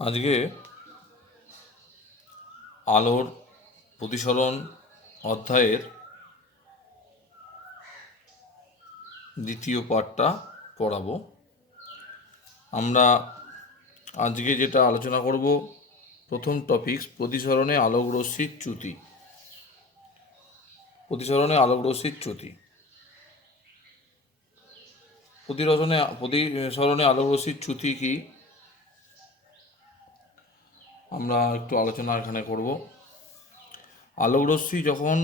আজকে আলোর প্রতিসরণ অধ্যায়ের দ্বিতীয় পার্টটা পড়াবো। আমরা আজকে যেটা আলোচনা করব, প্রথম টপিক প্রতিসরণে আলোক রশ্মির চ্যুতি। প্রতিসরণে আলোক রশ্মির চ্যুতি। প্রতিসরণে আলোক রশ্মির চ্যুতি কি আমরা একটু আলোচনা এখানে করব। আলোক রশ্মি যখন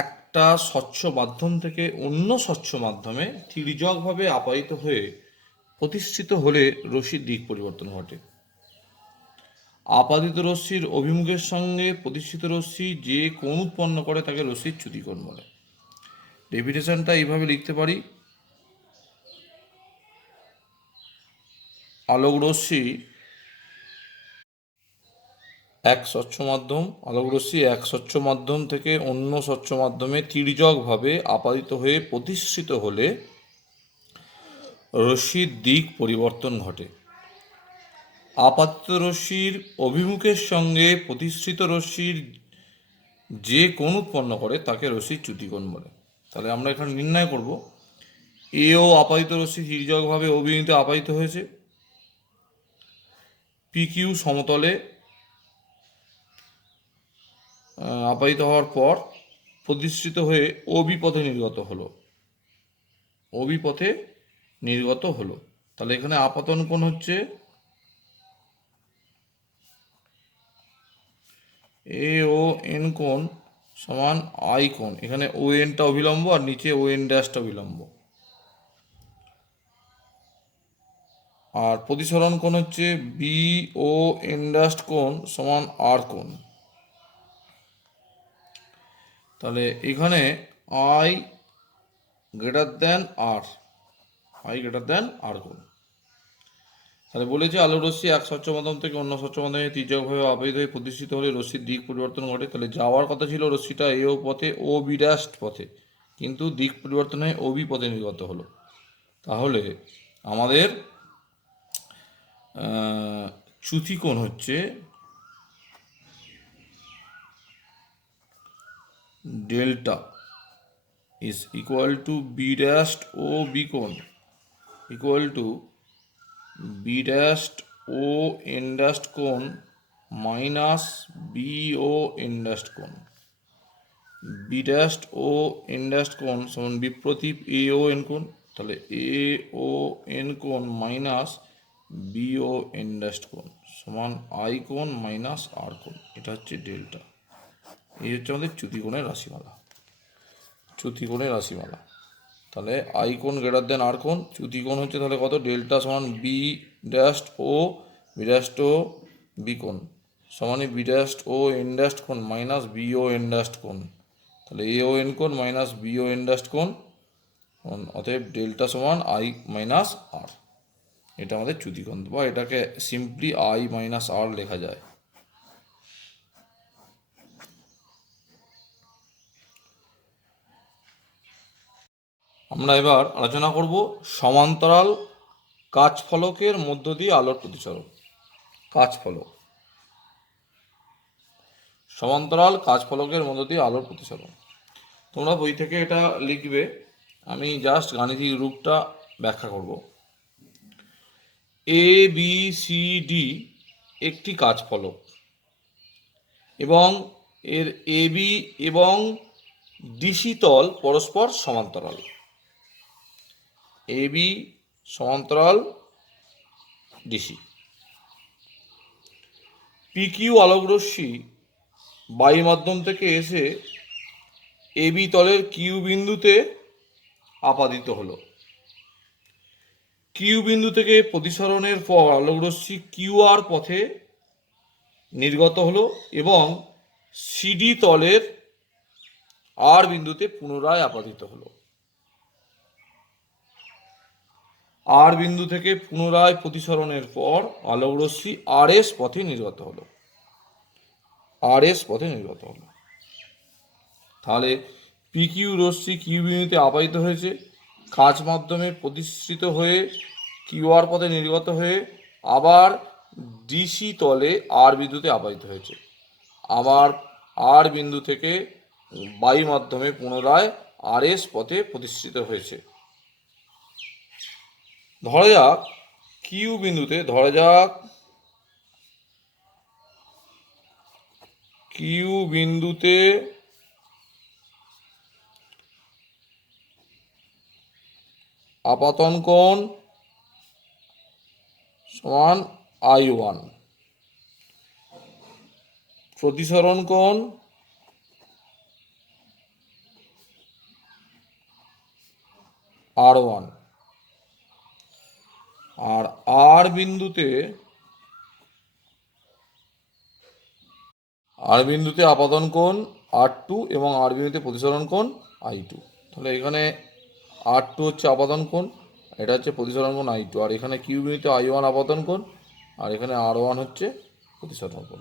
একটা স্বচ্ছ মাধ্যম থেকে অন্য স্বচ্ছ মাধ্যমে তির্যকভাবে আপায়িত হয়ে প্রতিষ্ঠিত হলে রশ্মির দিক পরিবর্তন ঘটে। আপাদিত রশ্মির অভিমুখের সঙ্গে প্রতিষ্ঠিত রশ্মি যে কোণ উৎপন্ন করে তাকে রশ্মির চ্যুতিকোণ বলে। ডেফিনেশনটা এইভাবে লিখতে পারি: আলোক রশ্মি এক স্বচ্ছ মাধ্যম থেকে অন্য স্বচ্ছ মাধ্যমে তির্যকভাবে আপাদিত হয়ে প্রতিষ্ঠিত হলে রশ্মির দিক পরিবর্তন ঘটে। আপাতিত রশ্মির অভিমুখের সঙ্গে প্রতিষ্ঠিত রশ্মির যে কোণ উৎপন্ন করে তাকে রশ্মির চ্যুতিকোণ বলে। তাহলে আমরা এখানে নির্ণয় করব, এও আপাতিত রশ্মি তির্যকভাবে অভিমুখে আপাতিত হয়েছে, পিকিউ সমতলে আপাতিত হওয়ার পর প্রতিষ্ঠিত হয়ে ওবি পথে নির্গত হলো। তাহলে এখানে আপাতন কোণ হচ্ছে এ ও এন কোণ সমান আই কোণ। এখানে ও এনটা অভিলম্ব আর নিচে ও এন ড্যাশটা অভিলম্ব। আর প্রতিসরণ কোণ হচ্ছে বি ও এন ড্যাশ কোণ সমান আর কোণ। তাহলে এখানে আই গ্রেটার দেন আর কোণ। তাহলে বলেছে আলোক রশ্মি এক স্বচ্ছ মাধ্যম থেকে অন্য স্বচ্ছ মাধ্যমে তির্যকভাবে আপাতিত হয়ে প্রতিষ্ঠিত হলে রশ্মির দিক পরিবর্তন ঘটে। তাহলে যাওয়ার কথা ছিল রশ্মিটা এ ও পথে, ও বি ড্যাশ পথে, কিন্তু দিক পরিবর্তন হয়ে ও বি পথে নির্গত হলো। তাহলে আমাদের চ্যুতিকোণ হচ্ছে delta is equal to B dash O B কোণ equal to B dash O N dash কোণ minus B O N dash কোণ। B dash O N dash কোণ সমান বিপ্রতীপ এ ও এন কোণ। তাহলে এ ও এন কোণ minus B O N dash কোণ সমান আই কোণ মাইনাস আর কোণ। এটা হচ্ছে ডেল্টা। এই হচ্ছে আমাদের চ্যুতিকোণের রাশিমালা। তাহলে আই কোণ গ্রেটার দেন আর কোণ, চ্যুতিকোণ হচ্ছে তাহলে কত? ডেল্টা সমান বি ড্যাশ ও বি কোণ সমানই B dash O N dash কোণ minus B O N dash কোণ। তাহলে এ ও এন কোণ minus B O N dash কোণ, অতএব ডেল্টা সমান আই মাইনাস আর। এটা আমাদের চ্যুতিকোণ, বা এটাকে সিম্পলি আই মাইনাস আর লেখা যায়। আমরা এবার আলোচনা করব সমান্তরাল কাচফলকের মধ্য দিয়ে আলোর প্রতিসরণ। সমান্তরাল কাচফলকের মধ্য দিয়ে আলোর প্রতিসরণ। তোমরা বই থেকে এটা লিখবে, আমি জাস্ট গাণিতিক রূপটা ব্যাখ্যা করব। এ বি সি ডি একটি কাচফলক এবং এর এ বি এবং ডিসি তল পরস্পর সমান্তরাল। এ বি সমান্তরাল ডিসি। পিকিউ আলোক রশ্মি বায়ু মাধ্যম থেকে এসে এ বি তলের কিউ বিন্দুতে আপাদিত হলো। কিউ বিন্দু থেকে প্রতিসরণের পর আলোক রশ্মি কিউ আর পথে নির্গত হলো এবং সিডি তলের আর বিন্দুতে পুনরায় আপাদিত হলো। আর বিন্দু থেকে পুনরায় প্রতিসরণের পর আলোক রশ্মি আর এস পথে নির্গত হলো। তাহলে পিকিউ রশ্মি কিউ বিন্দুতে আপাদিত হয়েছে, কাচ মাধ্যমে প্রতিষ্ঠিত হয়ে কিউ আর পথে নির্গত হয়ে আবার ডিসি তলে আর বিন্দুতে আপাতিত হয়েছে। আবার আর বিন্দু থেকে বায়ু মাধ্যমে পুনরায় আর এস পথে প্রতিষ্ঠিত হয়েছে। ধরা যাক কিউ বিন্দুতে আপাতন কোণ সমান I1, প্রতিসরণ কোণ R1, আর আর বিন্দুতে আপাতন কোণ R2 এবং আর বিন্দুতে প্রতিসরণ কোণ I2। তাহলে এখানে R2 হচ্ছে আপাতন কোণ, এটা হচ্ছে প্রতিসরণ কোণ I2, আর এখানে কিউ বিন্দুতে I1 আপাতন কোণ, আর এখানে R1 হচ্ছে প্রতিসরণ কোণ।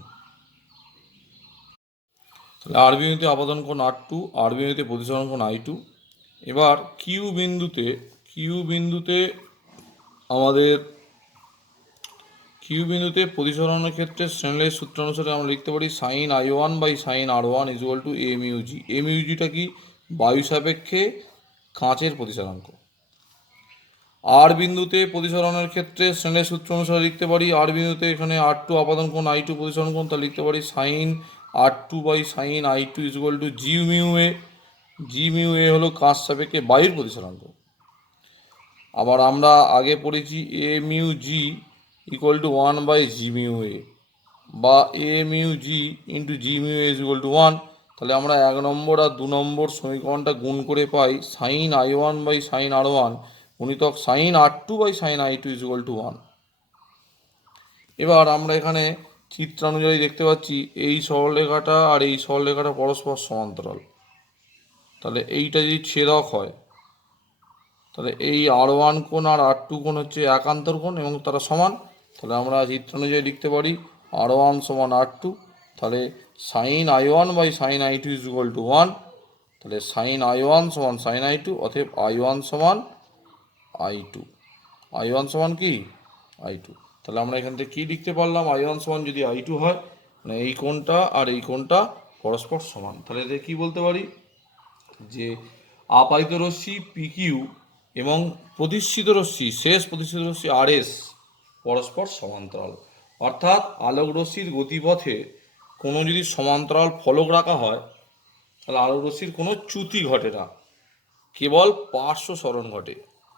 তাহলে আর বিন্দুতে আপাতন কোণ R2, আর বিন্দুতে প্রতিসরণ কোণ I2। এবার কিউ বিন্দুতে আমাদের প্রতিসরণের ক্ষেত্রে স্নেলের সূত্র অনুসারে আমরা লিখতে পারি sine I1 by sine R1 is equal to A mu G. A mu জিটা কি? বায়ু সাপেক্ষে কাঁচের প্রতিসরাঙ্ক। আর বিন্দুতে প্রতিসরণের ক্ষেত্রে স্নেলের সূত্র অনুসারে লিখতে পারি, আর বিন্দুতে এখানে R2 আপাতন কোণ I2 প্রতিসরণ কোণ, তা লিখতে পারি sine R2 by sine I2 is equal to G mu A. G mu A হলো কাঁচ সাপেক্ষে বায়ুর প্রতিসরাঙ্ক। আবার আমরা আগে পড়েছি A mu G equal to 1 by G mu A, বা A mu G into G mu A is equal to 1। তাহলে আমরা 1 নম্বর আর 2 নম্বর সমীকরণটা গুণ করে পাই sign I1 by sine R1 গুণিতক sine R2 by sine I2 is equal to 1। এবার আমরা এখানে চিত্রানুযায়ী দেখতে পাচ্ছি এই সরলরেখাটা আর এই সরলরেখাটা পরস্পর সমান্তরাল। তাহলে এইটা যদি ছেদক হয়, তাহলে এই R1 কোণ আর R2 কোণ হচ্ছে একান্তর কোণ এবং তারা সমান। তাহলে আমরা চিত্রানুযায়ী লিখতে পারি R1 সমান R2, তাহলে sine I1 by sine I2 is equal to 1। তাহলে সাইন I1 সমান সাইন I2, অতএব I1 সমান I2। I1 সমান কি? I2। তাহলে আমরা এখান থেকে কী লিখতে পারলাম? I1 সমান যদি I2 হয়, মানে এই কোণটা আর এই কোণটা পরস্পর সমান। তাহলে এতে কী বলতে পারি? যে আপাতিত রশ্মি পিকিউ এবং শেষ প্রতিষ্ঠিত রশ্মি RS পরস্পর সমান্তরাল। অর্থাৎ আলোক রশ্মির গতিপথে কোনো যদি সমান্তরাল ফলক রাখা হয়, তাহলে আলোক রশ্মির কোনো চ্যুতি ঘটে না, কেবল পার্শ্ব সরণ ঘটে।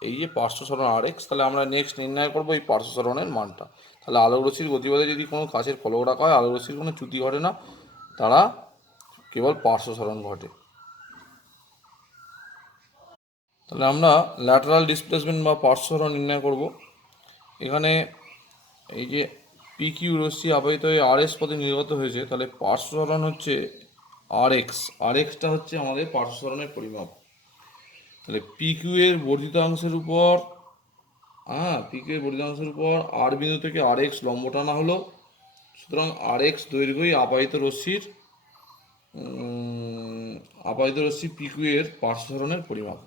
এই যে পার্শ্ব সরণ RX, তাহলে আমরা নেক্সট নির্ণয় করবো এই পার্শ্ব সরণের মানটা। তাহলে আলোক রশ্মির গতিপথে যদি কোনো কাচের ফলক রাখা হয়, আলোক রশ্মির কোনো চ্যুতি ঘটে না, তারা কেবল পার্শ্ব সরণ ঘটে। তাহলে আমরা ল্যাটারাল ডিসপ্লেসমেন্ট বা পার্শ্ব সরণ নির্ণয় করব। এখানে এই যে পি কিউ রশ্মি আপাতিত হয়ে RS পথে নির্গত হয়েছে, তাহলে পার্শ্ব সরণ হচ্ছে RX। RXটা হচ্ছে আমাদের পার্শ্ব সরণের পরিমাপ। তাহলে পি কিউ এর বর্ধিতাংশের উপর আর বিন্দু থেকে RX লম্ব টানা হলো। সুতরাং RX দৈর্ঘ্যই আপাতিত রশ্মি পি কিউ এর পার্শ্ব সরণের পরিমাপ।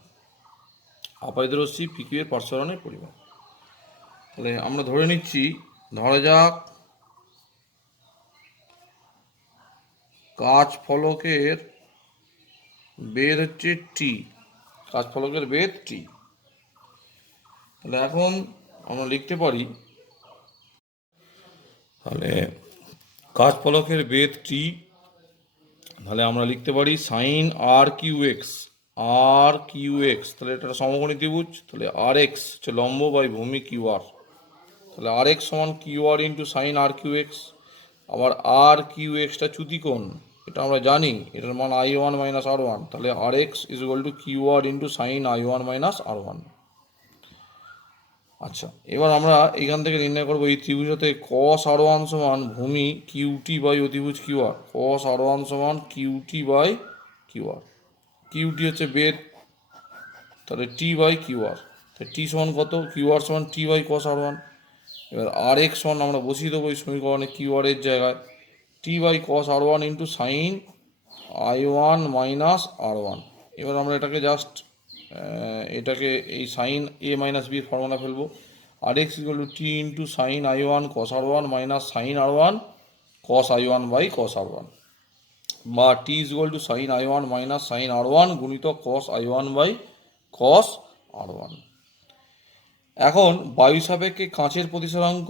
তাহলে আমরা ধরে নিচ্ছি, ধরা যাক কাচ ফলকের বেধ হচ্ছে টি। তাহলে এখন আমরা লিখতে পারি, তাহলে কাচ ফলকের বেধ টি, তাহলে আমরা লিখতে পারি সাইন আর কিউ এক্স। তাহলে এটা সমকোণী ত্রিভুজ, তাহলে RX হচ্ছে লম্ব বাই ভূমি QR। তাহলে RX সমান QR ইন্টু সাইন আর কিউ এক্স। আবার আর কিউ এক্সটা চ্যুতি কোণ, এটা আমরা জানি, এটার মান I1 মাইনাস R1। তাহলে RX is equal two QR into sine I1 minus R1। আচ্ছা, এবার আমরা এখান থেকে নির্ণয় করবো এই ত্রিভুজ হতে cos R1 সমান ভূমি QT বাই অতিভুজ QR। cos R1 সমান QT বাই QR। QT হচ্ছে বেধ, তাহলে T বাই QR। তাহলে T সমান কত? QR সমান T বাই cos R1। এবার RX সমান আমরা বসিয়ে দেবো এই সমীকরণে QR এর জায়গায় T by cos R1 into sine I1 minus R1। এবার আমরা এটাকে এই sine A minus B formula ফেলবো। R X equal to T into sine I one cos R one minus sine R one cos I one by cos R one, বা T is equal to sine I one minus sine R one গুণিতক cos I one by cos R one. এখন বায়ু সাপেক্ষে কাঁচের প্রতিসরাঙ্ক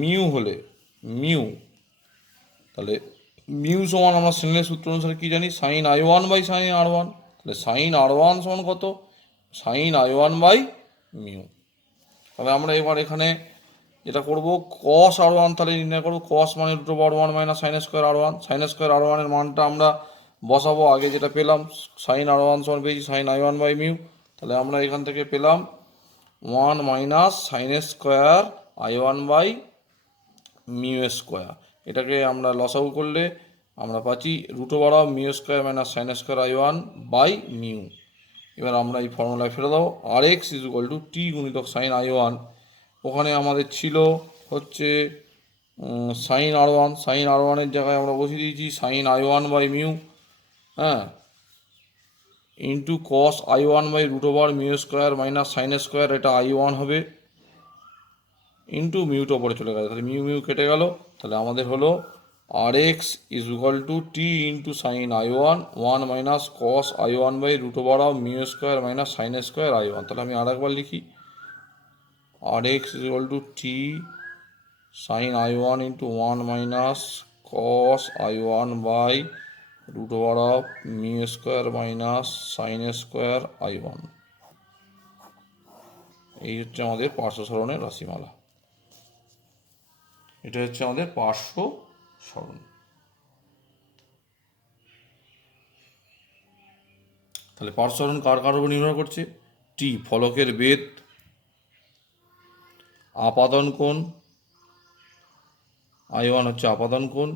mu হলে mu, তাহলে mu সমান আমরা স্নেলের সূত্র অনুসারে কি জানি, sine I one by sine R one. তাহলে সাইন আর ওয়ান সমান কত, sine I one by mu. তাহলে আমরা এবার এখানে যেটা করবো কস আর ওয়ান তাহলে নির্ণয় করবো, কস মানে root over one minus sine square R one. Sine square R ওয়ানের মানটা আমরা বসাবো, আগে যেটা পেলাম সাইন আর ওয়ান সমান পেয়েছি sine I one by mu. তাহলে আমরা এখান থেকে পেলাম one minus sine square I one by mu square. এটাকে আমরা লসাগু করলে আমরা পাচ্ছি root over of mu square minus sine square I one by mu. এবার আমরা এই ফর্মুলায় ফেলে দাও, আর x is equal to t গুণিতক সাইন আই ওয়ান, ওখানে আমাদের ছিল হচ্ছে সাইন আর ওয়ান, সাইন আর ওয়ানের জায়গায় আমরা বসিয়ে দিয়েছি sine I one by mu, হ্যাঁ, into cos I one by root over mu square minus sine square, এটা আই ওয়ান হবে, ইন্টু মিউটা ওপরে চলে গেল, তাহলে মিউ মিউ কেটে গেল। তাহলে আমাদের হলো R x is equal to T into sine I one one minus cos I one by root over of mu square minus sine square I one. তাহলে আমি আর একবার লিখি, R x is equal to T sine I one into one minus cos I one by root over of mu square minus sine square I one. এই হচ্ছে আমাদের পার্শ্ব সরণের রাশিমালা, এটা হচ্ছে আমাদের পার্শ্ব সরণ। তাহলে পার্শ্ব সরণ কার কার উপর নির্ভর করছে, টি ফলকের বেদ, আপাদন কোণ, আই ওয়ান হচ্ছে আপাদন কোণ,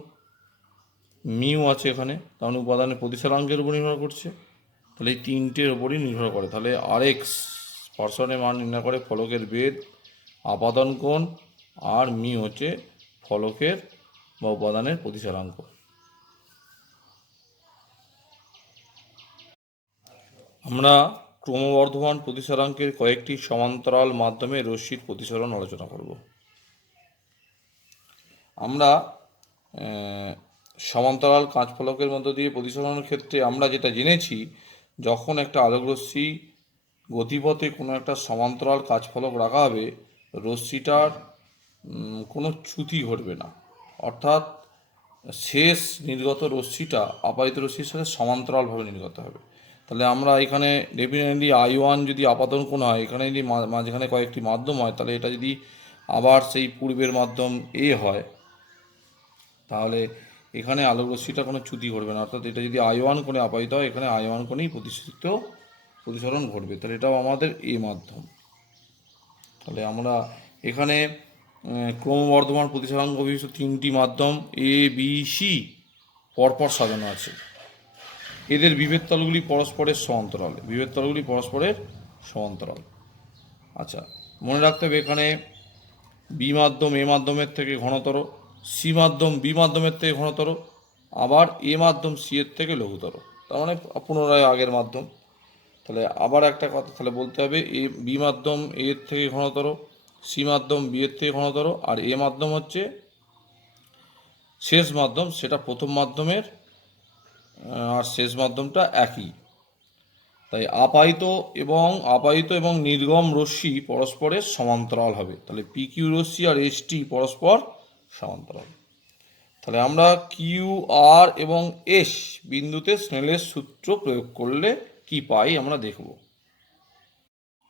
মিউ আছে এখানে কারণ উপাদানের প্রতিসরাঙ্কের উপর নির্ভর করছে। তাহলে এই তিনটের ওপরই নির্ভর করে। তাহলে আর এক্স পার্শ্বনের মান নির্ণয় করে ফলকের বেদ, আপাদন কোণ, আর মিউ হচ্ছে ফলকের বা উপাদানের প্রতিসরাঙ্ক। আমরা ক্রমবর্ধমান প্রতিসরাঙ্কের কয়েকটি সমান্তরাল মাধ্যমে রশ্মির প্রতিসরণ আলোচনা করব। আমরা সমান্তরাল কাঁচ ফলকের মধ্য দিয়ে প্রতিসরণের ক্ষেত্রে আমরা যেটা জেনেছি, যখন একটা আলোকরশ্মি গতিপথে কোনো একটা সমান্তরাল কাঁচ ফলক রাখা হবে, রশ্মিটার কোনো চ্যুতি ঘটবে না, অর্থাৎ শেষ নির্গত রশ্মিটা আপাতিত রশ্মির সাথে সমান্তরালভাবে নির্গত হবে। তাহলে আমরা এখানে ডেফিনেটলি আই ওয়ান যদি আপাতন কোণ হয়, এখানে যদি মাঝখানে কয়েকটি মাধ্যম হয়, তাহলে এটা যদি আবার সেই পূর্বের মাধ্যম এ হয়, তাহলে এখানে আলোক রশ্মিটা কোনো চ্যুতি ঘটবে না, অর্থাৎ এটা যদি আই ওয়ান কোণে আপাতিত হয়, এখানে আই ওয়ান কোণেই প্রতিসরণ ঘটবে। তাহলে এটাও আমাদের এ মাধ্যম। তাহলে আমরা এখানে ক্রমবর্ধমান প্রতিসরাঙ্ক বিশিষ্ট তিনটি মাধ্যম এ বি সি পরপর সাজানো আছে। এদের বিভেদ তলগুলি পরস্পরের সমান্তরাল, বিভেদ তলগুলি পরস্পরের সমান্তরাল। আচ্ছা, মনে রাখতে হবে এখানে বি মাধ্যম এ মাধ্যমের থেকে ঘনতর, সি মাধ্যম বি মাধ্যমের থেকে ঘনতর, আবার এ মাধ্যম সি এর থেকে লঘুতর, তার মানে পুনরায় আগের মাধ্যম। তাহলে আবার একটা কথা তাহলে বলতে হবে, এ বি মাধ্যম এর থেকে ঘনতর, সি মাধ্যম বি এর থেকে ঘনতর, আর এ মাধ্যম হচ্ছে শেষ মাধ্যম, সেটা প্রথম মাধ্যমের আর শেষ মাধ্যমটা একই। তাই আপায়িত এবং নির্গম রশ্মি পরস্পরের সমান্তরাল হবে। তাহলে পি কিউ রশ্মি আর এস টি পরস্পর সমান্তরাল। তাহলে আমরা কিউ আর এবং এস বিন্দুতে স্নেলের সূত্র প্রয়োগ করলে কি পাই আমরা দেখব।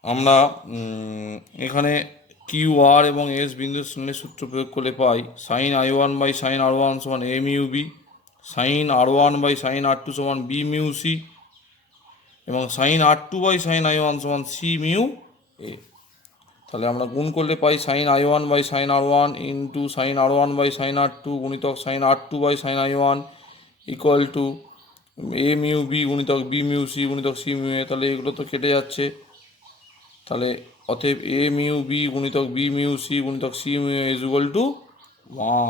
আমরা এখানে কিউ আর এবং এস বিন্দু স্নেলের সূত্র প্রয়োগ করলে পাই sine I one by sine R one সমান A mu B, sine R one by sine R two সমান বি মিউ সি, এবং sine R two by sine I one সমান সি মিউ এ। তাহলে আমরা গুণ করলে পাই sine I one by sine R one into sine R one by sine R two গুণিতক sine R two by sine I one equal to A mu b গুণিতক b mu c গুণিতক c mu এ। তাহলে এগুলো তো কেটে যাচ্ছে, তাহলে অতএব এ মিউ বি গুণিতক বি মিউ সি গুণিতক c mu A is equal to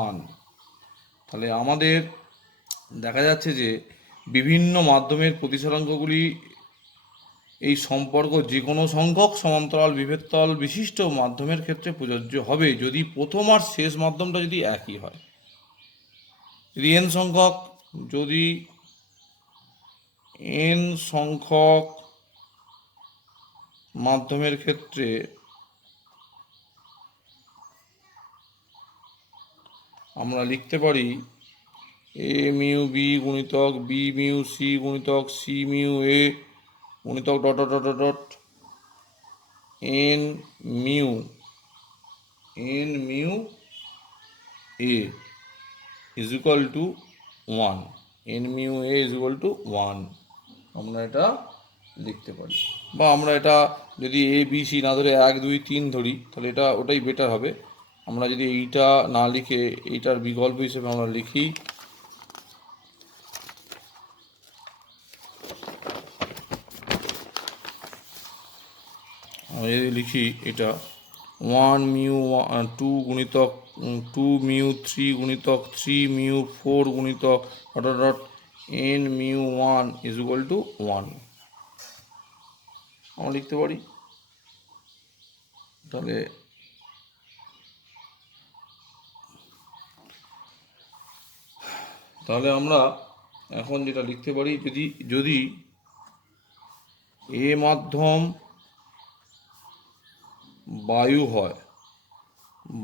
1। তাহলে আমাদের দেখা যাচ্ছে যে বিভিন্ন মাধ্যমের প্রতিসরাঙ্কগুলি এই সম্পর্ক যে কোনো সংখ্যক সমান্তরাল বিভেদতল বিশিষ্ট মাধ্যমের ক্ষেত্রে প্রযোজ্য হবে যদি প্রথম আর শেষ মাধ্যমটা যদি একই হয়। যদি এন সংখ্যক মাধ্যমের ক্ষেত্রে আমরা লিখতে পারি এ মিউ বি গুণিতক বি মিউ সি গুণিতক সি মিউ এ গুণিতক dot dot dot dot N mu A is equal to 1, N mu A is equal to 1 আমরা এটা লিখতে পারি। বা আমরা এটা যদি এ বি সি না ধরে 1 2 3 ধরি তাহলে এটা ওটাই বেটার হবে। আমরা যদি এইটা না লিখে এইটার বিকল্প হিসেবে আমরা লিখি এটা 1 মিউ 2 গুণিতক 2 মিউ 3 গুণিতক 3 মিউ 4 গুণিতক dot dot N mu 1 is equal to 1 আমরা লিখতে পারি। তাহলে আমরা এখন যেটা লিখতে পারি, যদি এ মাধ্যম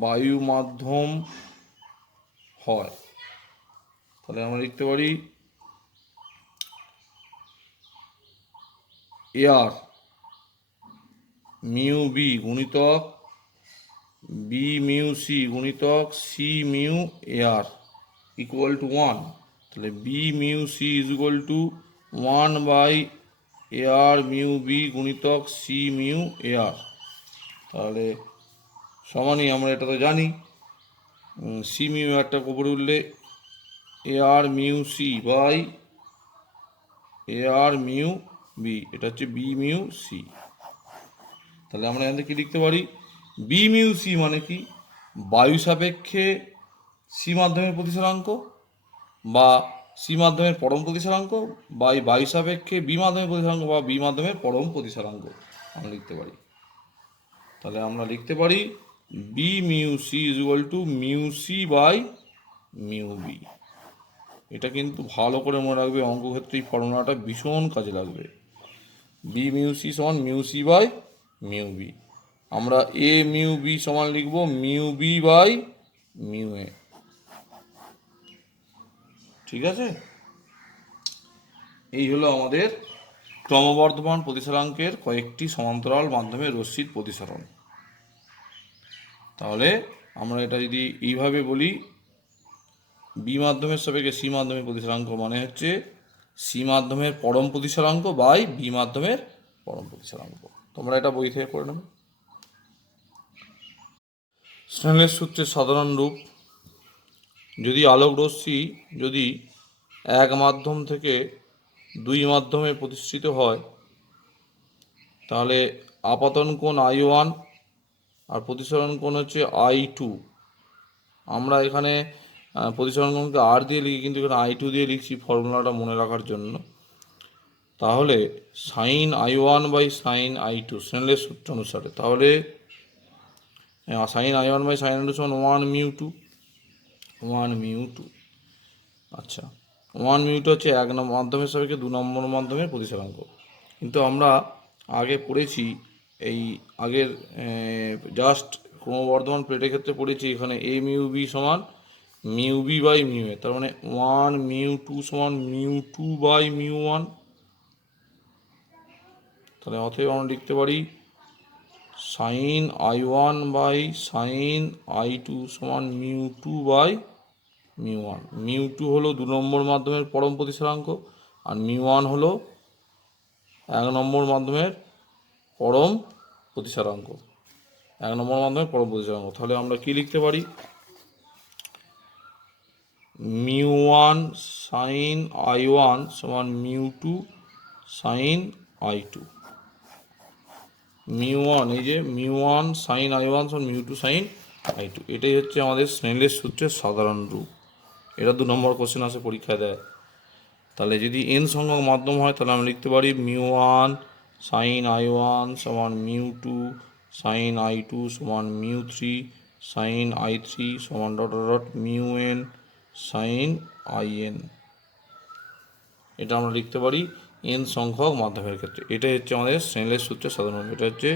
বায়ু মাধ্যম হয় তাহলে আমরা লিখতে পারি এয়ার মিউ বি গুণিতক বি মিউ সি গুণিতক c mu a equal to 1। তাহলে b mu c is equal to 1 by air mu b গুণিতক সি মিউ এয়ার। তাহলে সমানই আমরা এটা তো জানি সি মিউ এয়ারটা উপরে উঠলে air mu c by air mu b, এটা হচ্ছে বি মিউ সি। তাহলে আমরা এখান থেকে কি লিখতে পারি, বি মিউ সি মানে কি বায়ু সাপেক্ষে সি মাধ্যমের প্রতিসরাঙ্ক বা সি মাধ্যমের পরম প্রতিসরাঙ্ক বা বায়ু সাপেক্ষে বি মাধ্যমের প্রতিসরাঙ্ক বা বি মাধ্যমের পরম প্রতিসরাঙ্ক আমরা লিখতে পারি। তাহলে আমরা লিখতে পারি b mu c is equal to mu c by mu b. এটা কিন্তু ভালো করে মনে রাখবে, অঙ্ক ক্ষেত্রে এই ফর্মুলাটা ভীষণ কাজে লাগবে। বি মিউ সি সমান mu c by mu b. আমরা এ মিউ বি সমান লিখব mu b by mu a. ঠিক আছে, এই হলো আমাদের ক্রমবর্ধমান প্রতিসরাঙ্কের কয়েকটি সমান্তরাল মাধ্যমে রশ্মির প্রতিসরণ। তাহলে আমরা এটা যদি এইভাবে বলি, বি মাধ্যমের সাপেক্ষে সি মাধ্যমের প্রতিসরাঙ্ক মানে হচ্ছে সি মাধ্যমের পরম প্রতিসরাঙ্ক বাই বি মাধ্যমের পরম প্রতিসরাঙ্ক। তোমরা এটা বই থেকে করে নেবে। স্নেলের সূত্রের সাধারণ রূপ, যদি আলোক রশ্মি যদি এক মাধ্যম থেকে দুই মাধ্যমে প্রতিষ্ঠিত হয় তাহলে আপাতন কোণ I1 আর প্রতিসরণ কোণ হচ্ছে I2। আমরা এখানে প্রতিসরণ কোণকে R দিয়ে লিখি, কিন্তু এখানে I2 দিয়ে লিখছি ফর্মুলাটা মনে রাখার জন্য। তাহলে sine I1 by sine I2 স্নেলের সূত্র অনুসারে, তাহলে sine I1 by sine I2 সমান 1 মিউ 2। আচ্ছা, 1 মিউ 2 হচ্ছে এক নম্বর মাধ্যমের সাপেক্ষে 2 নম্বর মাধ্যমের প্রতিসরাঙ্ক। কিন্তু আমরা আগে পড়েছি, এই আগের জাস্ট ক্রমবর্ধমান প্লেটের ক্ষেত্রে পড়েছি এখানে এ মিউ বি সমান mu b by mu a, তার মানে 1 মিউ 2 সমান মিউ 2 বাই মিউ 1। তাহলে অতএব আমরা লিখতে পারি sine I1 by sine I2 সমান মিউ 2 বাই মিউ 1। মিউ 2 হলো 2 নম্বর মাধ্যমের পরম প্রতিসরাঙ্ক আর মিউ 1 হলো 1 নম্বর মাধ্যমের পরম প্রতিসরাঙ্ক। তাহলে আমরা কি লিখতে পারি, মিউ 1 সাইন I1 সমান মিউ 2 সাইন I2। মিউ 1, এই যে মিউ 1 সাইন I1 সমান মিউ 2 সাইন I2, এটাই হচ্ছে আমাদের স্নেলের সূত্রের সাধারণ রূপ। এটা 2 নম্বর কোশ্চেন আসে পরীক্ষায় দেয়। তাহলে যদি এন সংখ্যক মাধ্যম হয় তাহলে আমরা লিখতে পারি মিউ 1 সাইন i1 সমান μ2, সাইন i2 সমান μ3, সাইন i3 সমান dot dot dot μn sine in। এটা আমরা লিখতে পারি n সংখ্যক মাধ্যমের ক্ষেত্রে। এটাই হচ্ছে আমাদের স্নেলের সূত্রের সাধারণ রূপ। এটা হচ্ছে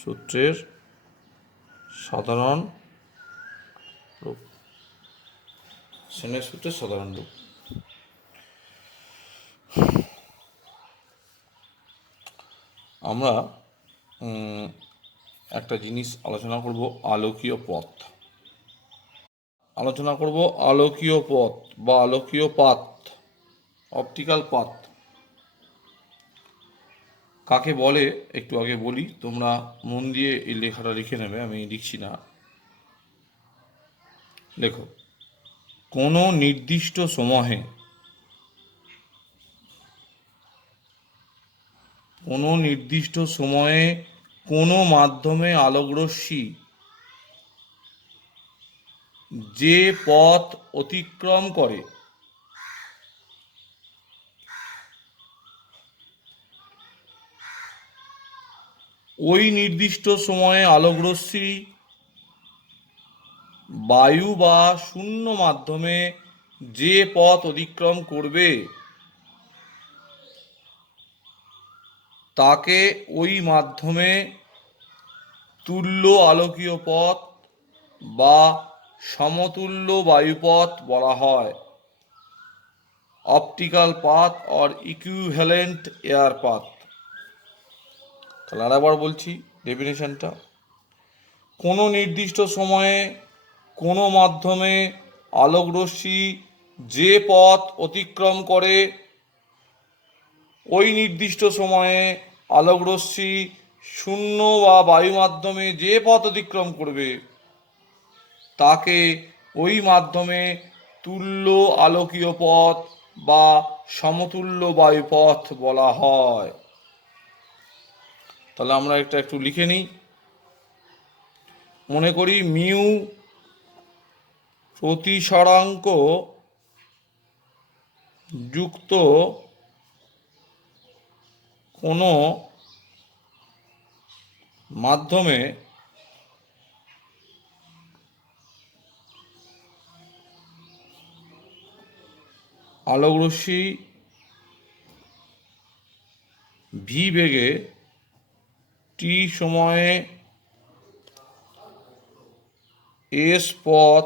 সূত্রের সাধারণ রূপ, স্নেলের সূত্রের সাধারণ রূপ। আমরা একটা জিনিস আলোচনা করব, আলোকীয় পথ। আলোচনা করব আলোকীয় পথ বা আলোকীয় পাথ, অপটিক্যাল পাথ কাকে বলে একটু আগে বলি, তোমরা মন দিয়ে এই লেখাটা লিখে নেবে, আমি লিখছি না। লেখো, কোনো নির্দিষ্ট সময়ে কোনো মাধ্যমে আলোকরশ্মি যে পথ অতিক্রম করে ওই নির্দিষ্ট সময়ে আলোকরশ্মি বায়ু বা শূন্য মাধ্যমে যে পথ অতিক্রম করবে তাকে ওই মাধ্যমে তুল্য আলোকীয় পথ বা সমতুল্য বায়ুপথ বলা হয়। Optical path or equivalent air path. তাহলে আরেকবার বলছি ডেফিনেশনটা। কোনো নির্দিষ্ট সময়ে কোনো মাধ্যমে আলোকরশ্মি যে পথ অতিক্রম করে ওই নির্দিষ্ট সময়ে আলোকরশ্মি শূন্য বা বায়ু মাধ্যমে যে পথ অতিক্রম করবে তাকে ওই মাধ্যমে তুল্য আলোকীয় পথ বা সমতুল্য বায়ুপথ বলা হয়। তাহলে আমরা এটা একটু লিখে নিই। মনে করি মিউ প্রতিসরাঙ্ক যুক্ত কোনো মাধ্যমে আলোকরশ্মি ভি বেগে টি সময়ে এস পথ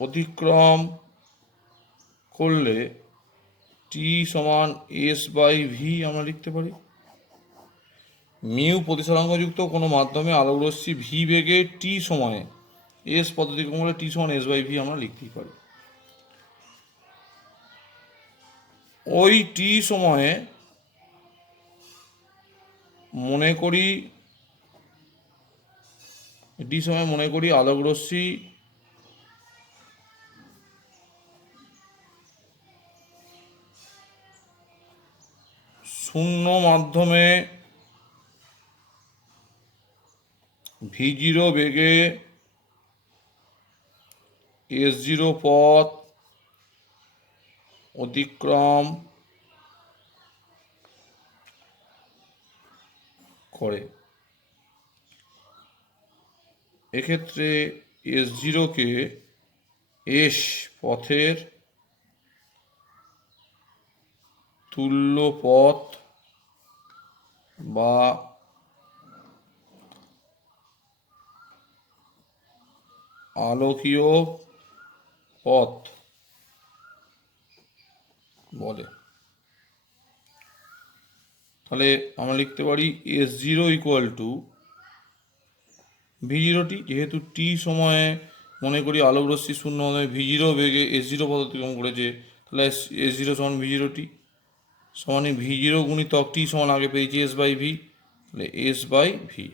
অতিক্রম করলে টি সমান এস বাই ভি আমরা লিখতে পারি। মিউ প্রতিসরাঙ্কযুক্ত কোনো মাধ্যমে আলোকরশ্মি ভি বেগে টি সময়ে এস পথ অতিক্রম করলে টি সমান এস বাই ভি আমরা লিখতেই পারি। ওই টি সময়ে মনে করি আলোকরশ্মি শূন্য মাধ্যমে v0 বেগে s0 পথ অতিক্রম করে। এক্ষেত্রে s0কে এস পথের তুল্য পথ বা আলোকীয় পথ বলে। তাহলে আমরা লিখতে পারি s0 ইকুয়াল টু v0t, যেহেতু টি সময়ে মনে করি আলোকরশ্মি শূন্য মাধ্যমে v0 বেগে s0 পথ অতিক্রম করেছে, তাহলে s0 সমান v0t সমানে v0 গুণিতক টি সমান আগে পেয়েছি s বাই ভি, তাহলে s বাই ভি।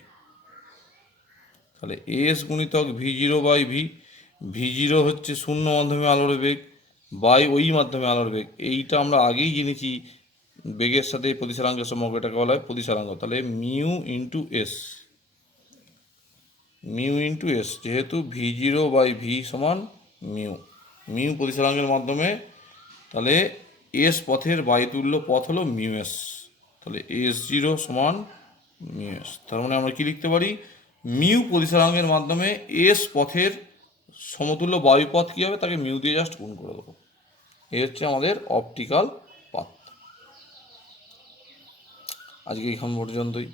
তাহলে এস গুণিতক v0 বাই ভি, v0 হচ্ছে শূন্য মাধ্যমে আলোর বেগ বাই ওই মাধ্যমে আলোর বেগ। এইটা আমরা আগেই জেনেছি, বেগের সাথে প্রতিসরাঙ্কের সম্পর্ক, এটাকে বলা হয় প্রতিসরাঙ্ক। তাহলে mu into S, mu into S, যেহেতু ভি জিরো বাই ভি সমান মিউ, মিউ প্রতিসরাঙ্কের মাধ্যমে, তাহলে এস পথের বায়ুতুল্য পথ হলো মিউ এস, তাহলে এস জিরো সমান মিউ এস। তার মানে আমরা কি লিখতে পারি, মিউ প্রতিসরাঙ্কের মাধ্যমে এস পথের সমতুল্য বায়ুপথ কী হবে, তাকে মিউ দিয়ে জাস্ট গুণ করে দেবো। এই হচ্ছে আমাদের অপটিক্যাল পাথ। আজকে এইখান পর্যন্তই।